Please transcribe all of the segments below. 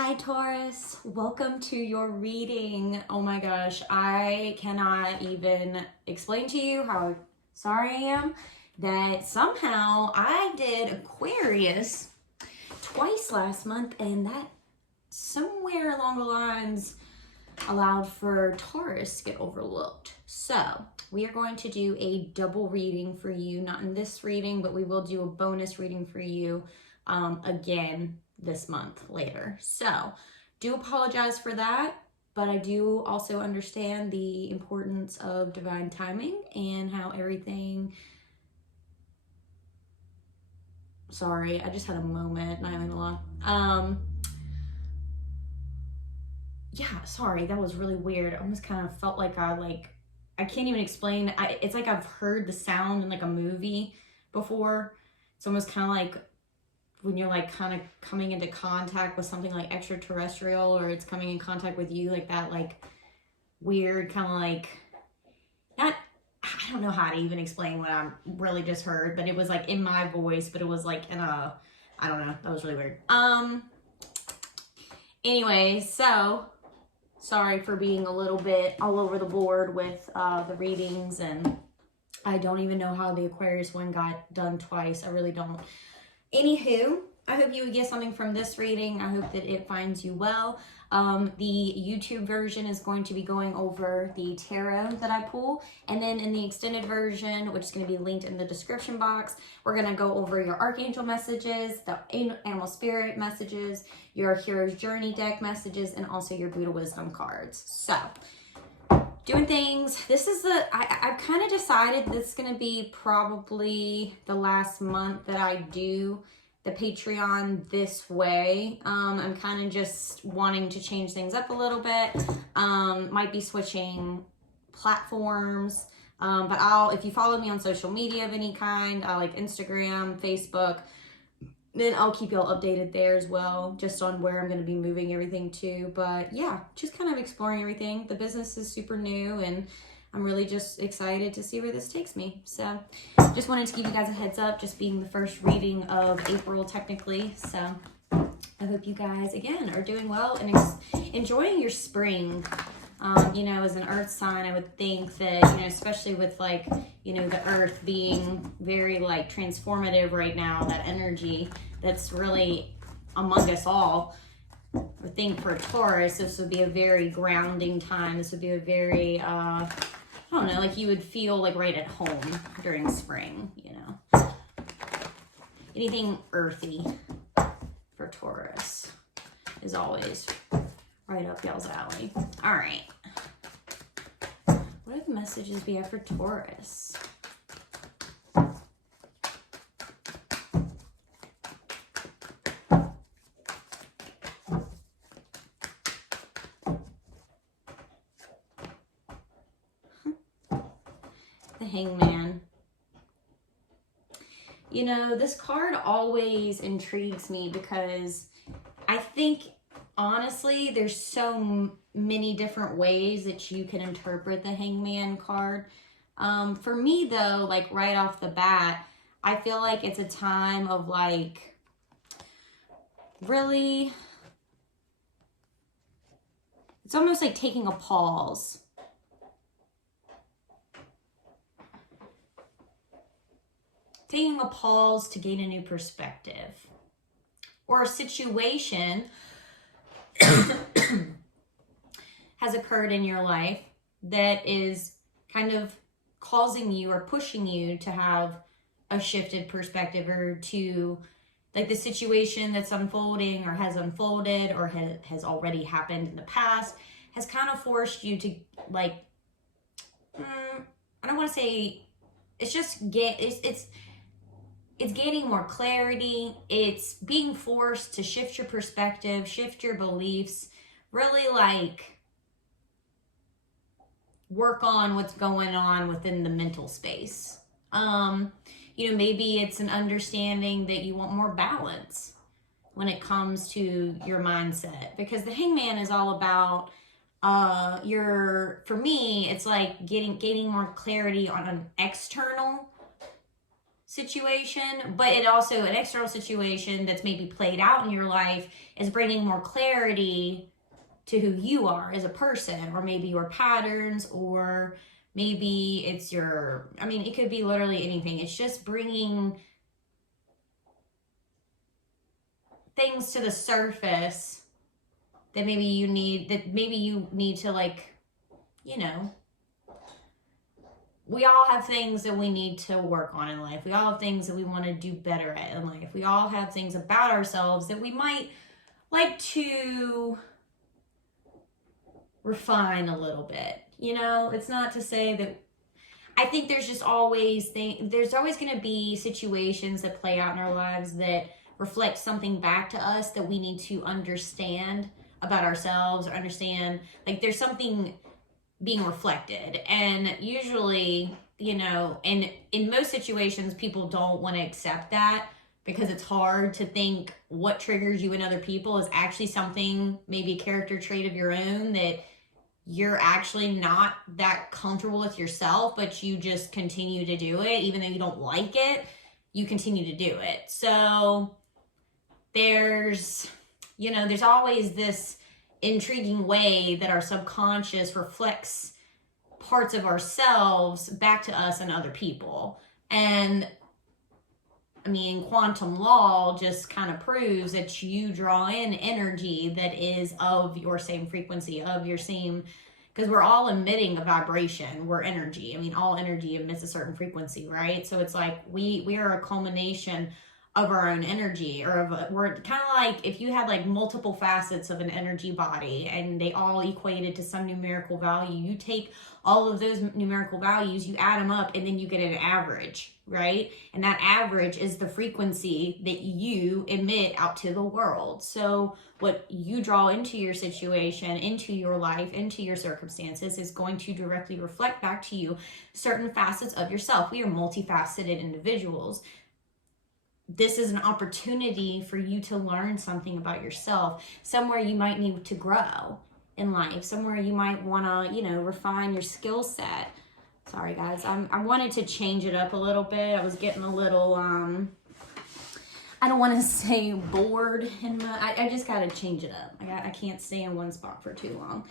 Hi Taurus, welcome to your reading. Oh my gosh, I cannot even explain to you how sorry I am that somehow I did Aquarius twice last month and that somewhere along the lines allowed for Taurus to get overlooked. So we are going to do a double reading for you, not in this reading, but we will do a bonus reading for you again this month later. So do apologize for that, but I do also understand the importance of divine timing and how everything, sorry, I just had a moment, not even a lot. Yeah, sorry, that was really weird. I almost kind of felt like I can't even explain. It's like I've heard the sound in like a movie before. It's almost kind of like when you're like kind of coming into contact with something like extraterrestrial, or it's coming in contact with you, like that like weird kind of like, not, I don't know how to even explain what I really just heard, but it was like in my voice, but it was like in a, I don't know, that was really weird. Anyway, so sorry for being a little bit all over the board with the readings, and I don't even know how the Aquarius one got done twice. I really don't. Anywho, I hope you would get something from this reading. I hope that it finds you well. The YouTube version is going to be going over the tarot that I pull. And then in the extended version, which is going to be linked in the description box, we're going to go over your Archangel messages, the Animal Spirit messages, your Hero's Journey deck messages, and also your Buddha Wisdom cards. So, doing things. This is I've kind of decided this is going to be probably the last month that I do the Patreon this way. I'm kind of just wanting to change things up a little bit. Might be switching platforms. But if you follow me on social media of any kind, like Instagram, Facebook, then I'll keep y'all updated there as well, just on where I'm going to be moving everything to. But yeah, just kind of exploring everything. The business is super new, and I'm really just excited to see where this takes me. So just wanted to give you guys a heads up, just being the first reading of April technically. So I hope you guys, again, are doing well and enjoying your spring. You know, as an earth sign, I would think that, you know, especially with like, you know, the earth being very like transformative right now, that energy that's really among us all. I would think for Taurus, this would be a very grounding time. This would be a very, I don't know, like you would feel like right at home during spring, you know. Anything earthy for Taurus is always right up y'all's alley. All right. What are the messages we have for Taurus? The Hangman. You know, this card always intrigues me because I think, honestly, there's so many different ways that you can interpret the Hangman card. For me, though, like right off the bat, I feel like it's a time of like really, it's almost like taking a pause. Taking a pause to gain a new perspective, or a situation has occurred in your life that is kind of causing you or pushing you to have a shifted perspective, or to like the situation that's unfolding or has unfolded or has already happened in the past has kind of forced you to like, I don't want to say, it's just it's gaining more clarity. It's being forced to shift your perspective, shift your beliefs, really like work on what's going on within the mental space. You know, maybe it's an understanding that you want more balance when it comes to your mindset, because the Hangman is all about for me, it's like gaining more clarity on an external situation, but it also an external situation that's maybe played out in your life is bringing more clarity to who you are as a person, or maybe your patterns, or maybe it's your, I mean, it could be literally anything. It's just bringing things to the surface that maybe you need to, like, you know, we all have things that we need to work on in life. We all have things that we want to do better at in life. We all have things about ourselves that we might like to refine a little bit. You know, it's not to say that, I think there's just always there's always going to be situations that play out in our lives that reflect something back to us that we need to understand about ourselves, or understand, like, there's something being reflected. And usually, you know, and in most situations, people don't want to accept that, because it's hard to think what triggers you in other people is actually something, maybe a character trait of your own, that you're actually not that comfortable with yourself, but you just continue to do it. Even though you don't like it, you continue to do it. So there's, you know, there's always this intriguing way that our subconscious reflects parts of ourselves back to us and other people. And I mean, quantum law just kind of proves that you draw in energy that is of your same frequency, of your same, because we're all emitting a vibration. We're energy. I mean, all energy emits a certain frequency, right? So it's like we are a culmination of our own energy, or we're kind of like if you had like multiple facets of an energy body and they all equated to some numerical value. You take all of those numerical values, you add them up, and then you get an average, right? And that average is the frequency that you emit out to the world. So what you draw into your situation, into your life, into your circumstances is going to directly reflect back to you certain facets of yourself. We are multifaceted individuals. This is an opportunity for you to learn something about yourself, somewhere you might need to grow in life, somewhere you might want to, you know, refine your skill set. Sorry guys, I wanted to change it up a little bit. I was getting a little, I don't want to say bored, and I just got to change it up. I can't stay in one spot for too long,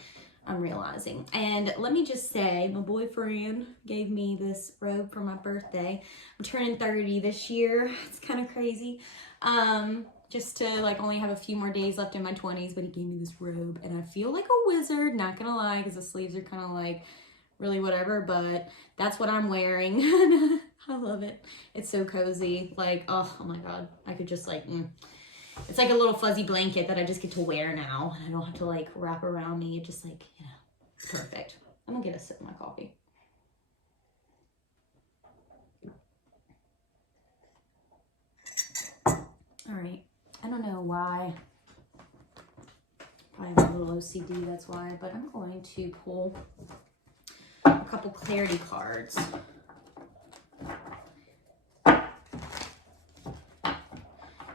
I'm realizing. And let me just say, my boyfriend gave me this robe for my birthday. I'm turning 30 this year. It's kind of crazy. Just to like only have a few more days left in my 20s, but he gave me this robe and I feel like a wizard, not gonna lie, because the sleeves are kind of like really whatever, but that's what I'm wearing. I love it. It's so cozy. Like, oh my God, I could just like, it's like a little fuzzy blanket that I just get to wear now, and I don't have to like wrap around me. It just like, you know, it's perfect. I'm gonna get a sip of my coffee. All right. I don't know why. Probably have a little OCD, that's why, but I'm going to pull a couple clarity cards.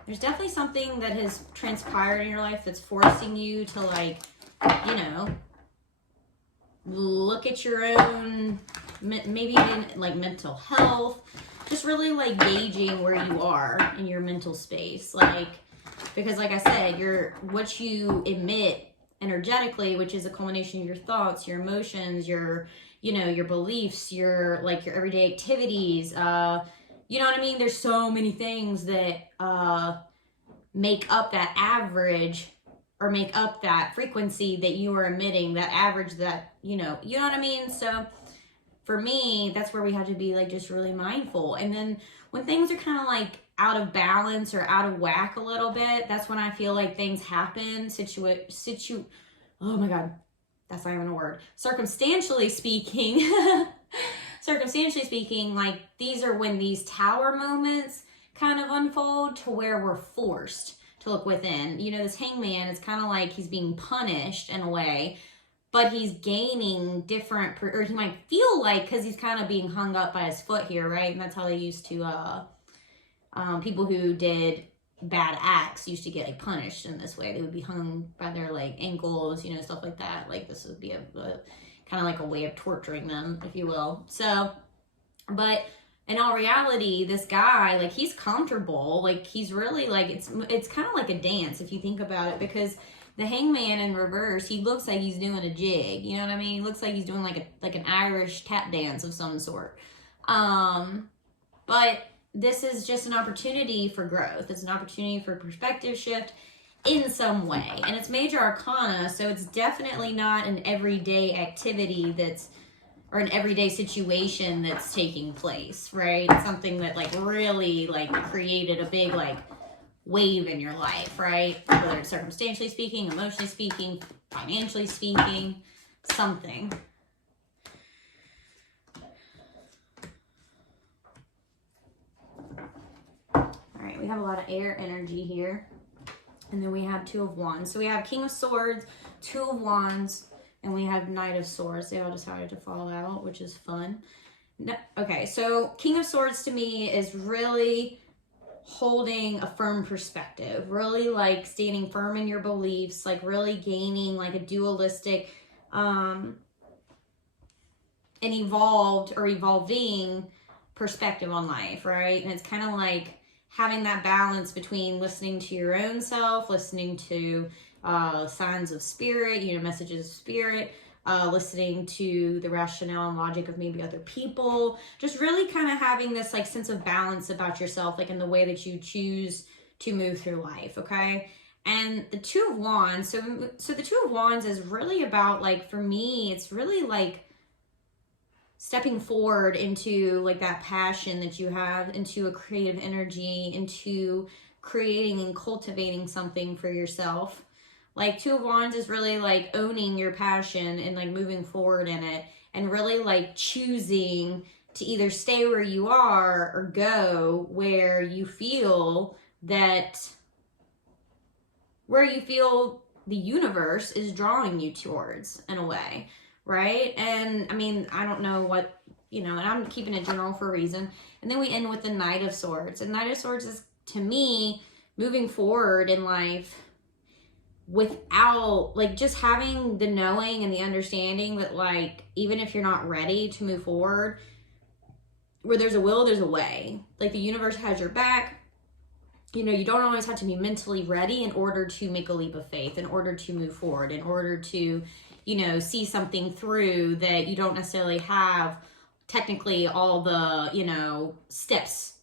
There's definitely something that has transpired in your life that's forcing you to, like, you know, look at your own, maybe even like mental health, just really like gauging where you are in your mental space. Like, because like I said, what you emit energetically, which is a culmination of your thoughts, your emotions, your, you know, your beliefs, your everyday activities, you know what I mean? There's so many things that make up that average, or make up that frequency that you are emitting, that average, that, you know what I mean? So for me, that's where we have to be like just really mindful. And then when things are kind of like out of balance or out of whack a little bit, that's when I feel like things happen. Oh my God, that's not even a word. Circumstantially speaking, like these are when these tower moments kind of unfold to where we're forced to look within. You know, this hangman is kind of like he's being punished in a way, but he's gaining different, or he might feel like, because he's kind of being hung up by his foot here, right? And that's how they used to, people who did bad acts used to get like punished in this way. They would be hung by their like ankles, you know, stuff like that. Like this would be a kind of like a way of torturing them, if you will. So, but in all reality, this guy, like, he's comfortable. Like, he's really, like, it's kind of like a dance if you think about it, because the Hangman in reverse, he looks like he's doing a jig. You know what I mean? He looks like he's doing like an Irish tap dance of some sort. But this is just an opportunity for growth. It's an opportunity for perspective shift in some way. And it's major arcana, so it's definitely not an everyday activity or an everyday situation that's taking place, right? It's something that like really like created a big like wave in your life, right? Whether it's circumstantially speaking, emotionally speaking, financially speaking, something. All right, we have a lot of air energy here. And then we have Two of Wands. So we have King of Swords, Two of Wands, and we have Knight of Swords. They all decided to fall out, which is fun. Okay, so King of Swords to me is really holding a firm perspective, really like standing firm in your beliefs, like really gaining like a dualistic an evolving perspective on life, right? And it's kind of like having that balance between listening to your own self, listening to signs of spirit, messages of spirit, listening to the rationale and logic of maybe other people, just really kind of having this like sense of balance about yourself, like in the way that you choose to move through life, okay? And the Two of Wands, so the Two of Wands is really about, like, for me, it's really like stepping forward into like that passion that you have, into a creative energy, into creating and cultivating something for yourself. Like Two of Wands is really like owning your passion and like moving forward in it, and really like choosing to either stay where you are or go where you feel the universe is drawing you towards, in a way. Right? And I mean, I don't know what, and I'm keeping it general for a reason. And then we end with the Knight of Swords. And Knight of Swords is, to me, moving forward in life without, like, just having the knowing and the understanding that, like, even if you're not ready to move forward, where there's a will, there's a way. Like, the universe has your back. You don't always have to be mentally ready in order to make a leap of faith, in order to move forward, in order to see something through that you don't necessarily have technically all the, steps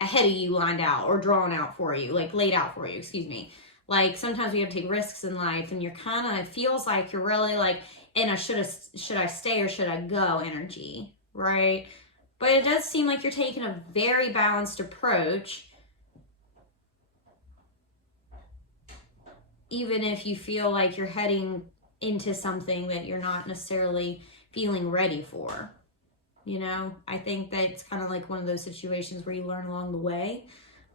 ahead of you lined out or drawn out for you, like laid out for you, excuse me. Like sometimes we have to take risks in life, and it feels like you're really like in a should I stay or should I go energy, right? But it does seem like you're taking a very balanced approach, even if you feel like you're heading into something that you're not necessarily feeling ready for. I think that it's kind of like one of those situations where you learn along the way.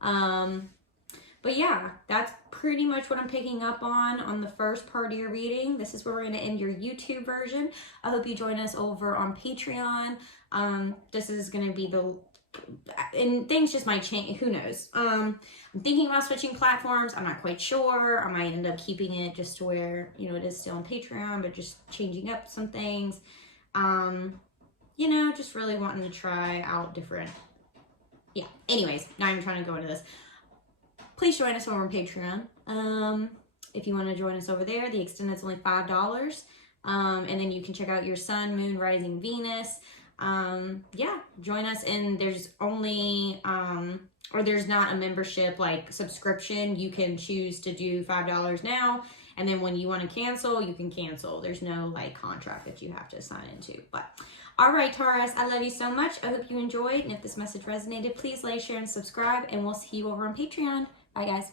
But yeah, that's pretty much what I'm picking up on the first part of your reading. This is where we're going to end your YouTube version. I hope you join us over on Patreon. This is going to be and things just might change, who knows. I'm thinking about switching platforms. I'm not quite sure. I might end up keeping it just to where, it is still on Patreon, but just changing up some things. Just really wanting to try out different, anyways, not even trying to go into this. Please join us over on Patreon. If you want to join us over there, the extended's only $5. And then you can check out your sun, moon, rising, Venus. Join us. And there's only or there's not a membership like subscription. You can choose to do $5 now, and then when you want to cancel, you can cancel. There's no like contract that you have to sign into. But all right, Taurus, I love you so much. I hope you enjoyed, and if this message resonated, please like, share, and subscribe, and we'll see you over on Patreon. Bye guys.